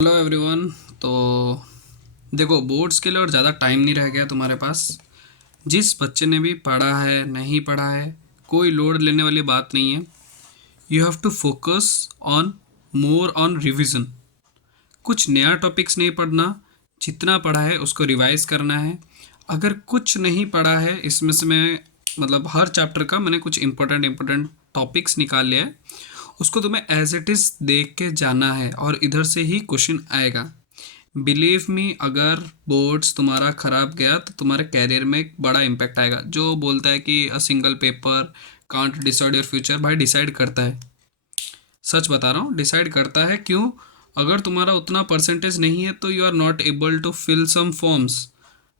Hello everyone. तो देखो, boards के लिए और ज़्यादा टाइम नहीं रह गया तुम्हारे पास। जिस बच्चे ने भी पढ़ा है नहीं पढ़ा है, कोई लोड लेने वाली बात नहीं है। You have to focus on more on revision. कुछ नया टॉपिक्स नहीं पढ़ना, जितना पढ़ा है उसको रिवाइज करना है। अगर कुछ नहीं पढ़ा है इसमें से, मैं मतलब हर चैप्टर का मैंने कुछ इंपॉर्टेंट टॉपिक्स निकाल लिया है, उसको तुम्हें एज इट इज़ देख के जाना है और इधर से ही क्वेश्चन आएगा। बिलीव मी, अगर बोर्ड्स तुम्हारा ख़राब गया तो तुम्हारे कैरियर में एक बड़ा इम्पैक्ट आएगा। जो बोलता है कि a single paper can't decide your future, भाई डिसाइड करता है। सच बता रहा हूँ, डिसाइड करता है। क्यों? अगर तुम्हारा उतना परसेंटेज नहीं है तो you are not able to fill some forms.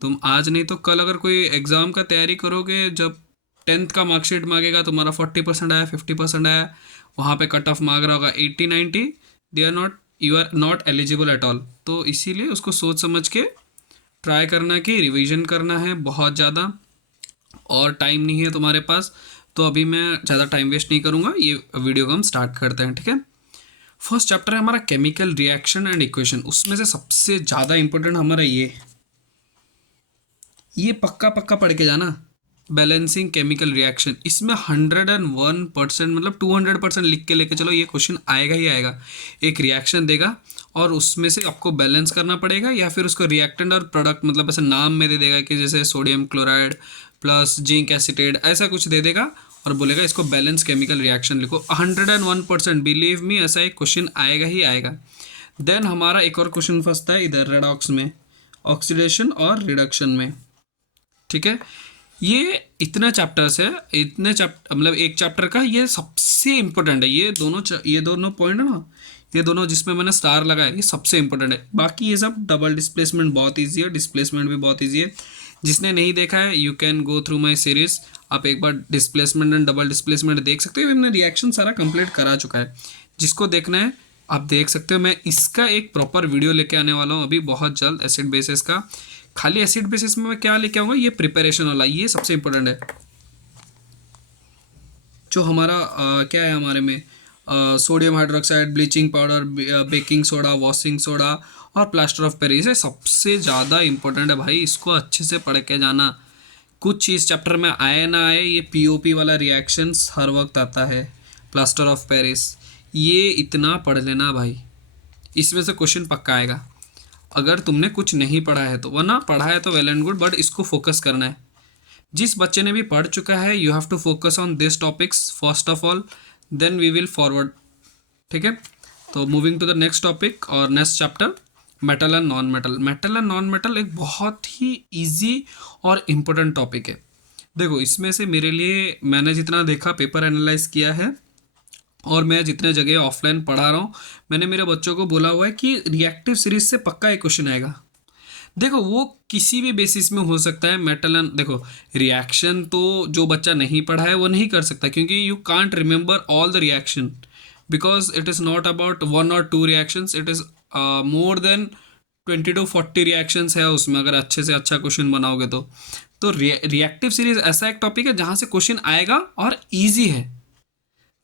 तुम आज नहीं तो कल अगर कोई एग्ज़ाम का तैयारी करोगे, जब 10th का मार्कशीट मांगेगा, तुम्हारा 40% आया, 50% आया, वहाँ पे कट ऑफ मांग रहा होगा 80-90, they are not, you are not eligible at all. तो इसीलिए उसको सोच समझ के ट्राई करना कि रिवीजन करना है बहुत ज़्यादा। और टाइम नहीं है तुम्हारे पास, तो अभी मैं ज़्यादा टाइम वेस्ट नहीं करूँगा, ये वीडियो को हम स्टार्ट करते हैं, ठीक है। फर्स्ट चैप्टर है हमारा केमिकल रिएक्शन एंड इक्वेशन। उसमें से सबसे ज़्यादा इंपॉर्टेंट हमारा ये पक्का पक्का पढ़ के जाना, बैलेंसिंग केमिकल रिएक्शन। इसमें 101% मतलब 200% लिख के लेके चलो, ये क्वेश्चन आएगा ही आएगा। एक रिएक्शन देगा और उसमें से आपको बैलेंस करना पड़ेगा, या फिर उसको रिएक्टेंट और प्रोडक्ट मतलब ऐसे नाम में दे देगा कि जैसे sodium chloride plus zinc acetate, ऐसा कुछ दे देगा और बोलेगा इसको बैलेंस केमिकल रिएक्शन लिखो। 101% बिलीव मी, ऐसा एक क्वेश्चन आएगा ही आएगा। देन हमारा एक और क्वेश्चन फंसता है इधर रेडॉक्स में, ऑक्सीडेशन और रिडक्शन में, ठीक है। ये इतना चैप्टर्स है, इतने चैप्टर मतलब एक चैप्टर का ये सबसे इम्पोर्टेंट है। ये दोनों पॉइंट है ना, ये दोनों जिसमें मैंने स्टार लगाया, ये सबसे इम्पोर्टेंट है। बाकी ये सब डबल डिस्प्लेसमेंट बहुत ईजी है, डिस्प्लेसमेंट भी बहुत ईजी है। जिसने नहीं देखा है you can go through my series, आप एक बार डिस्प्लेसमेंट एंड डबल डिस्प्लेसमेंट देख सकते हो। मैंने रिएक्शन सारा कंप्लीट करा चुका है, जिसको देखना है आप देख सकते हो। मैं इसका एक प्रॉपर वीडियो लेके आने वाला हूँ अभी बहुत जल्द, एसिड बेसिस का। खाली एसिड बेसिस में मैं क्या लेके आऊँगा, ये प्रिपरेशन वाला, ये सबसे इंपॉर्टेंट है। जो हमारा क्या है हमारे में, sodium hydroxide, bleaching powder, baking soda, washing soda और प्लास्टर ऑफ पेरिस, ये सबसे ज़्यादा इंपॉर्टेंट है भाई। इसको अच्छे से पढ़ के जाना। कुछ चीज़ चैप्टर में आए ना आए, ये पीओपी वाला रिएक्शंस हर वक्त आता है, प्लास्टर ऑफ पेरिस, ये इतना पढ़ लेना भाई। इसमें से क्वेश्चन पक्का आएगा अगर तुमने कुछ नहीं पढ़ा है तो, वरना पढ़ा है तो वेल एंड गुड, बट इसको फोकस करना है। जिस बच्चे ने भी पढ़ चुका है, you have to focus on this topics first of all, then we will forward, ठीक है। तो moving to the next topic और next chapter, metal and non metal. Metal and non metal एक बहुत ही ईजी और इम्पोर्टेंट टॉपिक है। देखो, इसमें से मेरे लिए, मैंने जितना देखा, पेपर एनालाइज किया है और मैं जितने जगह ऑफलाइन पढ़ा रहा हूँ, मैंने मेरे बच्चों को बोला हुआ है कि रिएक्टिव सीरीज से पक्का एक क्वेश्चन आएगा। देखो, वो किसी भी बेसिस में हो सकता है। मेटल एंड, देखो, रिएक्शन तो जो बच्चा नहीं पढ़ा है वो नहीं कर सकता, क्योंकि you can't remember all the reaction, because it is not about 1 or 2 reactions, it is more than 20 to 40 reactions है उसमें, अगर अच्छे से अच्छा क्वेश्चन बनाओगे तो रिएक्टिव सीरीज ऐसा एक टॉपिक है जहाँ से क्वेश्चन आएगा और ईजी है।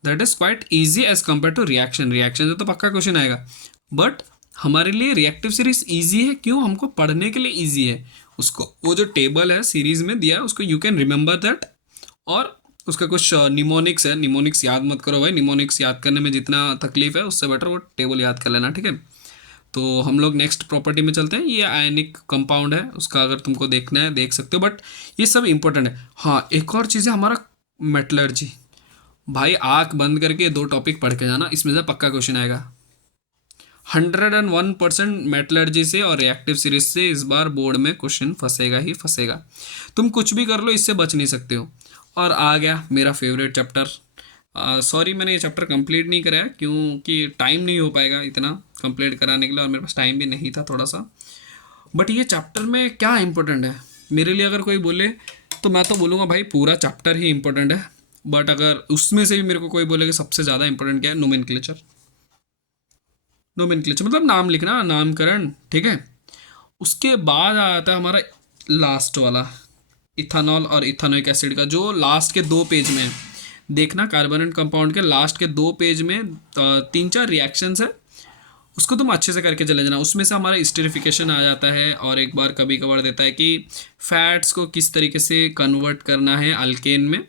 That is quite easy as compare to reaction. Reaction से तो पक्का क्वेश्चन आएगा, बट हमारे लिए रिएक्टिव सीरीज ईजी है। क्यों? हमको पढ़ने के लिए ईजी है। उसको वो जो टेबल है सीरीज में दिया है, उसको यू कैन रिमेंबर दैट। और उसका कुछ निमोनिक्स है, निमोनिक्स याद मत करो भाई, निमोनिक्स याद करने में जितना तकलीफ है उससे बेटर वो टेबल याद कर लेना, ठीक है। तो हम लोग नेक्स्ट प्रॉपर्टी में चलते हैं। ये आयनिक कंपाउंड है, उसका अगर तुमको देखना है देख सकते हो, बट ये सब इंपॉर्टेंट है। हाँ, एक और चीज़ है हमारा मेटलर्जी। भाई आंख बंद करके 2 टॉपिक पढ़ के जाना, इसमें से पक्का क्वेश्चन आएगा। 101% मेटलर्जी से और रिएक्टिव सीरीज से इस बार बोर्ड में क्वेश्चन फंसेगा ही फंसेगा। तुम कुछ भी कर लो, इससे बच नहीं सकते हो। और आ गया मेरा फेवरेट चैप्टर। सॉरी, मैंने ये चैप्टर कंप्लीट नहीं कराया क्योंकि टाइम नहीं हो पाएगा इतना कंप्लीट कराने के लिए, और मेरे पास टाइम भी नहीं था थोड़ा सा। बट ये चैप्टर में क्या इंपॉर्टेंट है मेरे लिए, अगर कोई बोले तो मैं तो बोलूँगा भाई पूरा चैप्टर ही इंपॉर्टेंट है। बट अगर उसमें से भी मेरे को कोई बोले कि सबसे ज़्यादा इंपॉर्टेंट क्या है, नोमेनक्लेचर। नोमेनक्लेचर मतलब नाम लिखना, नामकरण, ठीक है। उसके बाद आता है हमारा लास्ट वाला, इथानॉल और इथानोइक एसिड का, जो लास्ट के 2 पेज में है। देखना, कार्बन एंड कंपाउंड के लास्ट के 2 पेज में 3-4 रिएक्शंस है उसको तुम अच्छे से करके चले जाना। उसमें से हमारा स्टेरिफिकेशन आ जाता है, और एक बार कभी कभार देता है कि फैट्स को किस तरीके से कन्वर्ट करना है अल्केन में।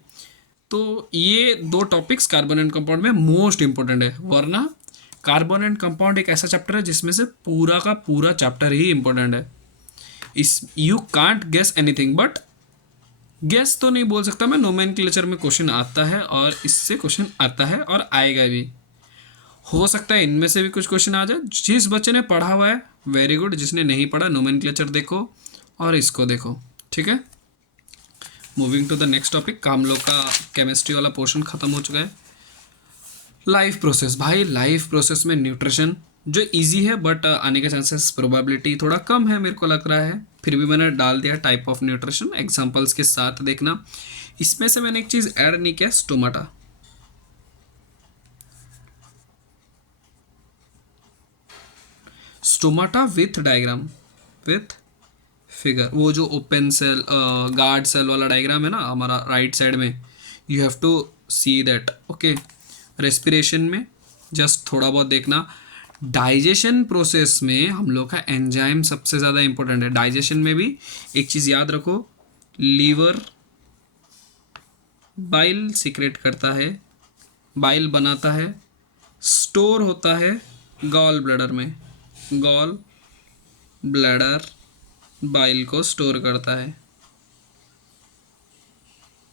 तो ये दो टॉपिक्स कार्बन एंड कंपाउंड में मोस्ट इंपॉर्टेंट है, वरना कार्बन एंड कंपाउंड एक ऐसा चैप्टर है जिसमें से पूरा का पूरा चैप्टर ही इंपॉर्टेंट है। इस you can't guess anything, but guess तो नहीं बोल सकता मैं, नोमेनक्लेचर में क्वेश्चन आता है और इससे क्वेश्चन आता है और आएगा भी। हो सकता है इनमें से भी कुछ क्वेश्चन आ जाए। जिस बच्चे ने पढ़ा हुआ है वेरी गुड, जिसने नहीं पढ़ा नोमेनक्लेचर देखो और इसको देखो, ठीक है। Moving to the next topic, हम लोग का केमिस्ट्री वाला पोर्शन खत्म हो चुका है। लाइफ प्रोसेस, भाई लाइफ प्रोसेस में न्यूट्रिशन जो इजी है बट आने के चांसेस प्रोबेबिलिटी थोड़ा कम है मेरे को लग रहा है, फिर भी मैंने डाल दिया टाइप ऑफ न्यूट्रिशन एग्जांपल्स के साथ देखना। इसमें से मैंने एक चीज़ ऐड नहीं किया, stomata. Stomata with diagram, with figure, वो जो ओपन सेल गार्ड सेल वाला डायग्राम है ना हमारा राइट साइड में, you have to see that, okay. Respiration में जस्ट थोड़ा बहुत देखना। डाइजेशन प्रोसेस में हम लोग का एंजाइम सबसे ज़्यादा इंपॉर्टेंट है। डाइजेशन में भी एक चीज़ याद रखो, लीवर बाइल सीक्रेट करता है, बाइल बनाता है, स्टोर होता है गॉल ब्लैडर में, गॉल ब्लैडर बाइल को स्टोर करता है,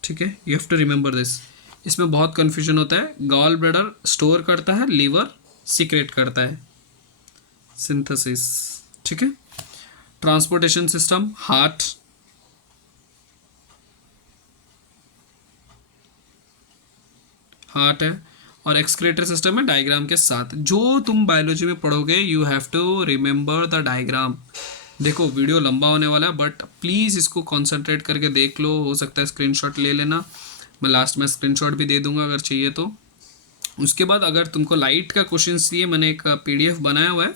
ठीक है। You have to remember this. इसमें बहुत कन्फ्यूजन होता है, गॉल ब्लैडर स्टोर करता है, लीवर सीक्रेट करता है, सिंथेसिस, ठीक है। ट्रांसपोर्टेशन सिस्टम, हार्ट, हार्ट है, और एक्सक्रेटरी सिस्टम है डायग्राम के साथ। जो तुम बायोलॉजी में पढ़ोगे you have to remember the diagram. देखो वीडियो लंबा होने वाला है बट प्लीज़ इसको कॉन्सेंट्रेट करके देख लो, हो सकता है स्क्रीनशॉट ले लेना, मैं लास्ट में स्क्रीनशॉट भी दे दूंगा अगर चाहिए तो। उसके बाद अगर तुमको लाइट का क्वेश्चन चाहिए, मैंने एक PDF बनाया हुआ है,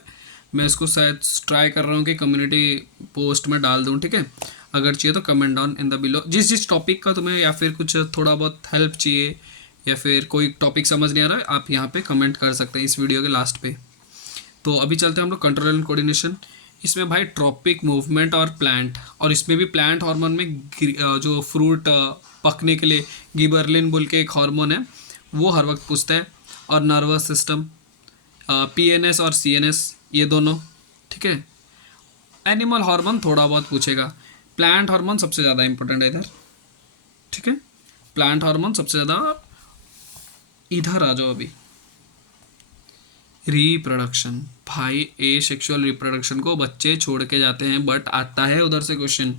मैं इसको शायद ट्राई कर रहा हूँ कि कम्युनिटी पोस्ट में डाल दूँ, ठीक है। अगर चाहिए तो comment down in the below, जिस जिस टॉपिक का तुम्हें या फिर कुछ थोड़ा बहुत हेल्प चाहिए या फिर कोई टॉपिक समझ नहीं आ रहा है, आप यहाँ पे कमेंट कर सकते हैं इस वीडियो के लास्ट पे। तो अभी चलते हैं हम लोग कंट्रोल एंड कोऑर्डिनेशन। इसमें भाई ट्रॉपिक मूवमेंट और प्लांट, और इसमें भी प्लांट हार्मोन में जो फ्रूट पकने के लिए गिबरलिन बोल के एक हार्मोन है वो हर वक्त पूछता है, और नर्वस सिस्टम, PNS और CNS ये दोनों, ठीक है। एनिमल हार्मोन थोड़ा बहुत पूछेगा, प्लांट हार्मोन सबसे ज़्यादा इंपॉर्टेंट है इधर, ठीक है। प्लांट हार्मोन सबसे ज़्यादा, इधर आ जाओ अभी। रिप्रोडक्शन, भाई ए सेक्सुअल रिप्रोडक्शन को बच्चे छोड़ के जाते हैं बट आता है उधर से क्वेश्चन,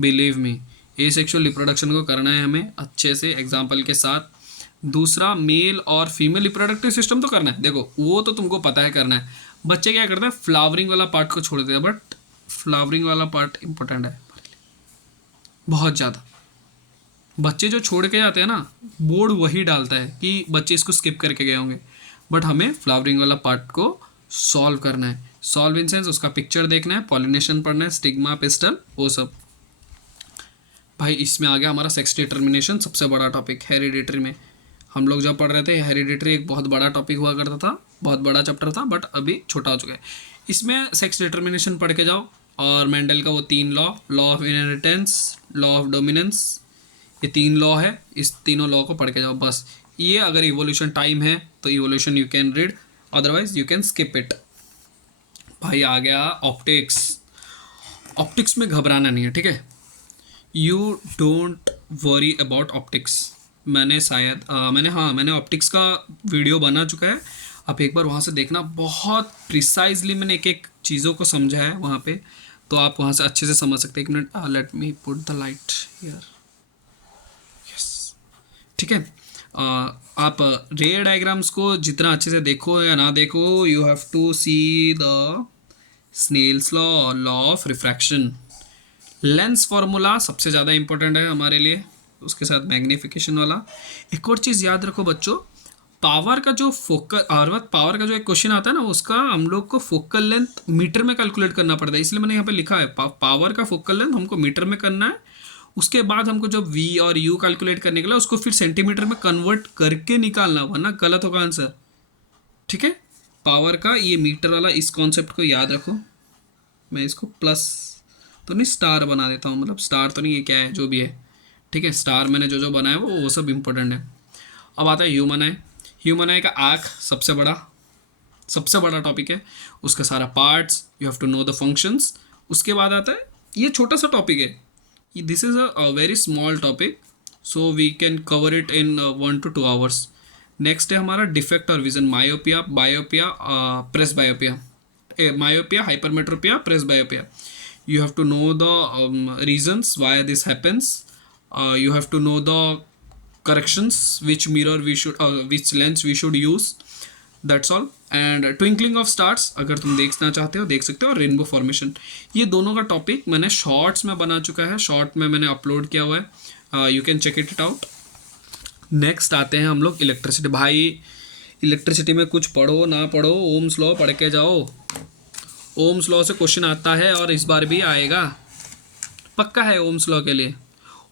बिलीव मी। ए सेक्सुअल रिप्रोडक्शन को करना है हमें अच्छे से एग्जाम्पल के साथ। दूसरा मेल और फीमेल रिप्रोडक्टिव सिस्टम तो करना है, देखो वो तो तुमको पता है करना है। बच्चे क्या करते हैं, फ्लावरिंग वाला पार्ट को छोड़ देते हैं, बट फ्लावरिंग वाला पार्ट इंपॉर्टेंट है बहुत ज़्यादा। बच्चे जो छोड़ के जाते हैं ना, बोर्ड वही डालता है कि बच्चे इसको स्किप करके गए होंगे, बट हमें फ्लावरिंग वाला पार्ट को सॉल्व करना है। सॉल्व इन सेंस उसका पिक्चर देखना है, पॉलिनेशन पढ़ना है, स्टिग्मा, पिस्टल, वो सब। भाई इसमें आ गया हमारा सेक्स डिटर्मिनेशन, सबसे बड़ा टॉपिक। हेरिडिटरी में हम लोग जब पढ़ रहे थे, हेरिडिटरी एक बहुत बड़ा टॉपिक हुआ करता था, बहुत बड़ा चैप्टर था, बट अभी छोटा हो चुका है। इसमें सेक्स डिटर्मिनेशन पढ़ के जाओ, और मेंडल का वो 3 law, law of inheritance, law of dominance, ये 3 लॉ है, इस तीनों लॉ को पढ़ के जाओ बस। ये अगर इवोल्यूशन टाइम है तो evolution you can read, otherwise you can skip it. भाई आ गया ऑप्टिक्स। ऑप्टिक्स में घबराना नहीं है, ठीक है। You don't worry about optics. मैंने शायद मैंने ऑप्टिक्स का वीडियो बना चुका है, आप एक बार वहाँ से देखना, बहुत प्रिसाइजली मैंने एक एक चीज़ों को समझा है वहाँ पे, तो आप वहाँ से अच्छे से समझ सकते हैं। 1 minute, let me put the light here, yes, ठीक है। आप रे डायग्राम्स को जितना अच्छे से देखो या ना देखो, you have to see the Snell's law, law of refraction. Lens formula सबसे ज़्यादा इंपॉर्टेंट है हमारे लिए, उसके साथ मैग्नीफिकेशन वाला। एक और चीज़ याद रखो बच्चों, पावर का जो फोकल, हर पावर का जो एक क्वेश्चन आता है ना, उसका हम लोग को फोकल लेंथ मीटर में कैलकुलेट करना पड़ता है, इसलिए मैंने यहाँ पे लिखा है पावर का फोकल लेंथ हमको मीटर में करना है। उसके बाद हमको जब V और U कैलकुलेट करने के लिए उसको फिर सेंटीमीटर में कन्वर्ट करके निकालना, वरना गलत होगा आंसर, ठीक है। पावर का ये मीटर वाला, इस कॉन्सेप्ट को याद रखो। मैं इसको प्लस तो नहीं स्टार बना देता हूँ, मतलब स्टार तो नहीं, ये क्या है जो भी है, ठीक है। स्टार मैंने जो जो बनाया वो सब इंपॉर्टेंट है। अब आता है ह्यूमन आई। ह्यूमन आई का आँख सबसे बड़ा टॉपिक है, उसका सारा parts, you have to know the functions. उसके बाद आता है, ये छोटा सा टॉपिक है, this is a very small topic, so we can cover it in 1 to 2 hours। Next है हमारा डिफेक्ट और विजन, मायोपिया, बायोपिया, presbyopia, myopia, hypermetropia, presbyopia. You have to know the reasons why this happens. You have to know the corrections, which mirror we should, which lens we should use. That's all. And twinkling of stars, अगर तुम देखना चाहते हो देख सकते हो। Rainbow formation, ये दोनों का टॉपिक मैंने शॉर्ट्स में बना चुका है, शॉर्ट में मैंने अपलोड किया हुआ है, you can check it out. Next आते हैं हम लोग इलेक्ट्रिसिटी। भाई इलेक्ट्रिसिटी में कुछ पढ़ो ना पढ़ो, ओम्स लॉ पढ़ के जाओ। ओम्स लॉ से क्वेश्चन आता है और इस बार भी आएगा, पक्का है ओम्स लॉ के लिए।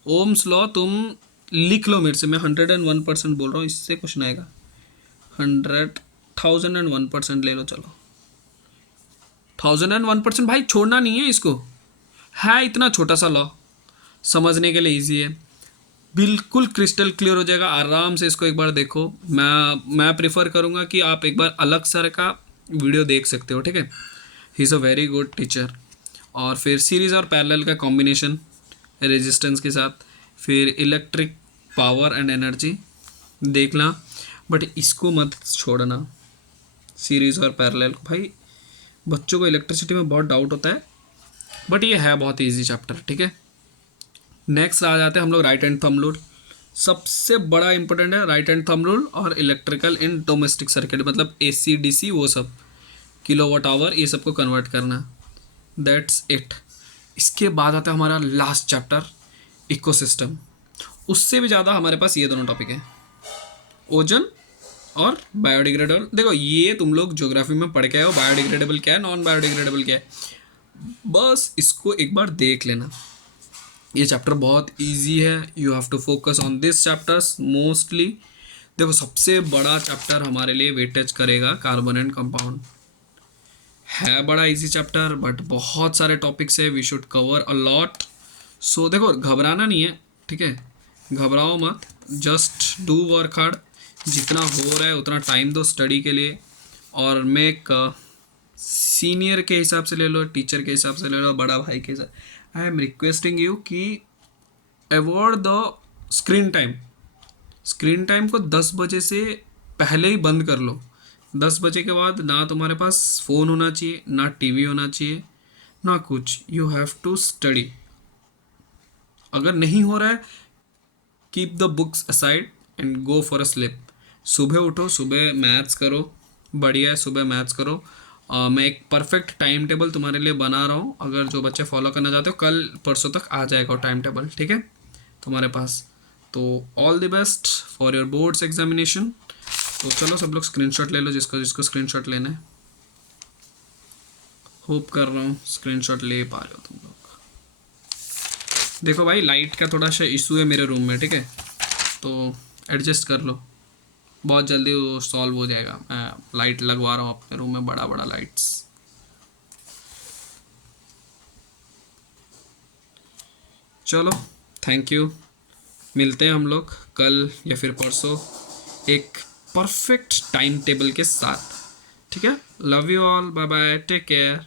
ओम्स लॉ तुम लिख लो मेरे से, मैं 101% बोल रहा हूँ, इससे क्वेश्चन आएगा। 1001% ले लो, चलो 1001%। भाई छोड़ना नहीं है इसको, है इतना छोटा सा लॉ, समझने के लिए ईजी है, बिल्कुल क्रिस्टल क्लियर हो जाएगा। आराम से इसको एक बार देखो। मैं प्रेफर करूँगा कि आप एक बार अलग सर का वीडियो देख सकते हो, ठीक है। He is a very good teacher. और फिर सीरीज़ और पैरेलल का कॉम्बिनेशन रेजिस्टेंस के साथ, फिर इलेक्ट्रिक पावर एंड एनर्जी देखना, बट इसको मत छोड़ना, सीरीज़ और पैरेलल। भाई बच्चों को इलेक्ट्रिसिटी में बहुत डाउट होता है, बट ये है बहुत इजी चैप्टर, ठीक है। नेक्स्ट आ जाते हैं हम लोग राइट हैंड थंब रूल। सबसे बड़ा इंपॉर्टेंट है राइट हैंड थंब रूल और इलेक्ट्रिकल इन डोमेस्टिक सर्किट, मतलब AC DC वो सब, किलोवाट आवर, ये सबको कन्वर्ट करना। That's it. इसके बाद आता है हमारा लास्ट चैप्टर, इकोसिस्टम। उससे भी ज़्यादा हमारे पास ये दोनों टॉपिक हैं, ओजन और बायोडिग्रेडेबल। देखो ये तुम लोग ज्योग्राफी में पढ़ के आए हो, बायोडिग्रेडेबल क्या है, नॉन बायोडिग्रेडेबल क्या है, बस इसको एक बार देख लेना। ये चैप्टर बहुत इजी है, you have to focus on this chapters mostly. देखो सबसे बड़ा चैप्टर हमारे लिए वेटेज करेगा कार्बन एंड कंपाउंड, है बड़ा इजी चैप्टर, बट बहुत सारे टॉपिक्स है, we should cover a lot. So देखो घबराना नहीं है, ठीक है, घबराओ मत, जस्ट डू वर्क हार्ड, जितना हो रहा है उतना टाइम दो स्टडी के लिए। और मैं एक सीनियर के हिसाब से ले लो, टीचर के हिसाब से ले लो, बड़ा भाई के हिसाब, आई एम रिक्वेस्टिंग यू कि avoid the screen time. Screen time को 10 बजे से पहले ही बंद कर लो। 10 बजे के बाद ना तुम्हारे पास फ़ोन होना चाहिए, ना टीवी होना चाहिए, ना कुछ। You have to study. अगर नहीं हो रहा है, keep the books aside and go for a sleep. सुबह उठो, सुबह मैथ्स करो, बढ़िया है, सुबह मैथ्स करो। मैं एक परफेक्ट टाइम टेबल तुम्हारे लिए बना रहा हूँ, अगर जो बच्चे फॉलो करना चाहते हो कल परसों तक आ जाएगा टाइम टेबल, ठीक है, तुम्हारे पास। तो all the best for your boards examination. तो चलो सब लोग स्क्रीनशॉट ले लो, जिसको जिसको स्क्रीनशॉट लेना है। होप कर रहा हूँ स्क्रीनशॉट ले पा रहे हो तुम लोग। देखो भाई लाइट का थोड़ा सा इशू है मेरे रूम में, ठीक है, तो एडजस्ट कर लो, बहुत जल्दी वो सॉल्व हो जाएगा। मैं लाइट लगवा रहा हूँ अपने रूम में, बड़ा बड़ा लाइट्स। चलो थैंक यू, मिलते हैं हम लोग कल या फिर परसों एक परफेक्ट टाइम टेबल के साथ, ठीक है। Love you all, bye bye, take care.